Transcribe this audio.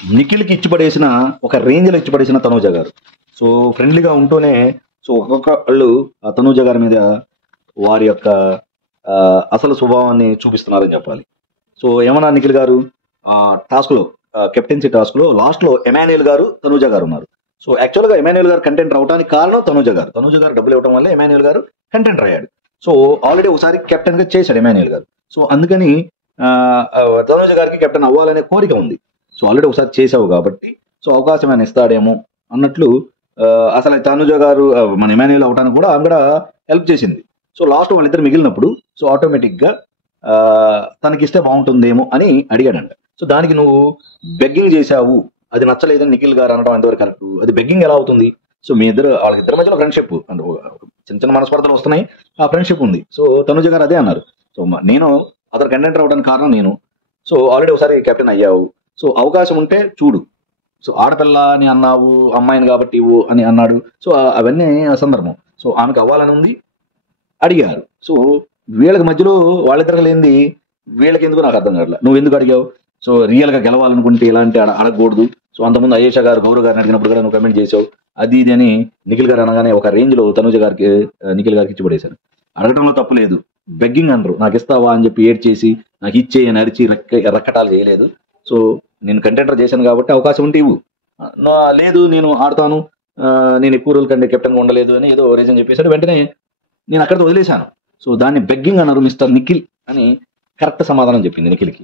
నిఖిల్కి ఇచ్చిపడేసిన ఒక రేంజ్లో ఇచ్చిపడేసిన తనూజ గారు. సో ఫ్రెండ్లీగా ఉంటూనే సో ఒక్కొక్కళ్ళు ఆ తనూజ గారి మీద వారి యొక్క అసలు స్వభావాన్ని చూపిస్తున్నారని చెప్పాలి. సో ఏమన్నా నిఖిల్ గారు ఆ టాస్క్లో కెప్టెన్సీ టాస్క్లో లాస్ట్లో ఎమాన్యుయల్ గారు తనూజ గారు ఉన్నారు. సో యాక్చువల్గా ఎమాన్యుయల్ గారు కంటెంట్ రావడానికి కారణం తనూజ గారు. తనూజ గారు డబ్బులు ఇవ్వడం వల్ల ఎమాన్యుయల్ గారు కంటెంట్ అయ్యాడు. సో ఆల్రెడీ ఒకసారి కెప్టెన్ గా చేశాడు ఎమాన్యుయల్ గారు. సో అందుకని తనూజ గారికి కెప్టెన్ అవ్వాలనే కోరిక ఉంది. సో ఆల్రెడీ ఒకసారి చేసావు కాబట్టి సో అవకాశం ఆయన ఇస్తాడేమో అన్నట్లు అసలు తనూజ గారు మన ఎమాన్యుయల్ అవడానికి కూడా ఆమె కూడా హెల్ప్ చేసింది. సో లాస్ట్ వాళ్ళిద్దరు మిగిలినప్పుడు సో ఆటోమేటిక్ గా తనకిస్తే బాగుంటుందేమో అని అడిగాడంట. సో దానికి నువ్వు బెగ్గింగ్ చేశావు, అది నచ్చలేదని నిఖిల్ గారు అనడం ఎంతవరకు కరెక్ట్? అది బెగ్గింగ్ ఎలా అవుతుంది? సో మీ వాళ్ళిద్దరి మధ్యలో ఫ్రెండ్షిప్ అంటే చిన్న చిన్న మనస్పర్ధలు వస్తున్నాయి, ఆ ఫ్రెండ్షిప్ ఉంది. సో తనుజ గారు అదే అన్నారు. సో నేను అతను కంటెంట్ రావడానికి కారణం నేను. సో ఆల్రెడీ ఒకసారి కెప్టెన్ అయ్యావు, సో అవకాశం ఉంటే చూడు. సో ఆడపిల్ల అని అన్నావు, అమ్మాయిని కాబట్టి ఇవ్వు అని అన్నాడు. సో అవన్నీ సందర్భం. సో ఆమెకు అవ్వాలని ఉంది, అడిగారు. సో వీళ్ళకి మధ్యలో వాళ్ళిద్దరికి లేనిది వీళ్ళకి ఎందుకు నాకు అర్థం కావట్లేదు. నువ్వు ఎందుకు అడిగావు? సో రియల్ గా గెలవాలనుకుంటే ఇలాంటి అడగకూడదు. సో అంతకుముందు అయేషా గారు గౌరవ్ గారిని అడిగినప్పుడు కూడా నువ్వు కమెంట్ చేసావు, అది ఇది అని నిఖిల్ గారు అనగానే ఒక రేంజ్ లో తనుజ గారికి నిఖిల్ గారికి ఇచ్చి పడేశారు. అడగటంలో తప్పు లేదు, బెగ్గింగ్ అనరు. నాకు ఇస్తావా అని చెప్పి ఏడ్ చేసి నాకు ఇచ్చే అని అడిచి రక్కటాలు చేయలేదు. సో నేను కంటెంటర్ చేశాను కాబట్టి అవకాశం ఉంటే ఇవ్వు, లేదు నేను ఆడతాను, నేను ఎక్కువ రోజుల కంటే కెప్టెన్ గా ఉండలేదు అని ఏదో రీజన్ చెప్పేశాడు. వెంటనే నేను అక్కడితో వదిలేశాను. సో దాన్ని బెగ్గింగ్ అన్నారు మిస్టర్ నిఖిల్ అని కరెక్ట్ సమాధానం చెప్పింది నిఖిల్కి.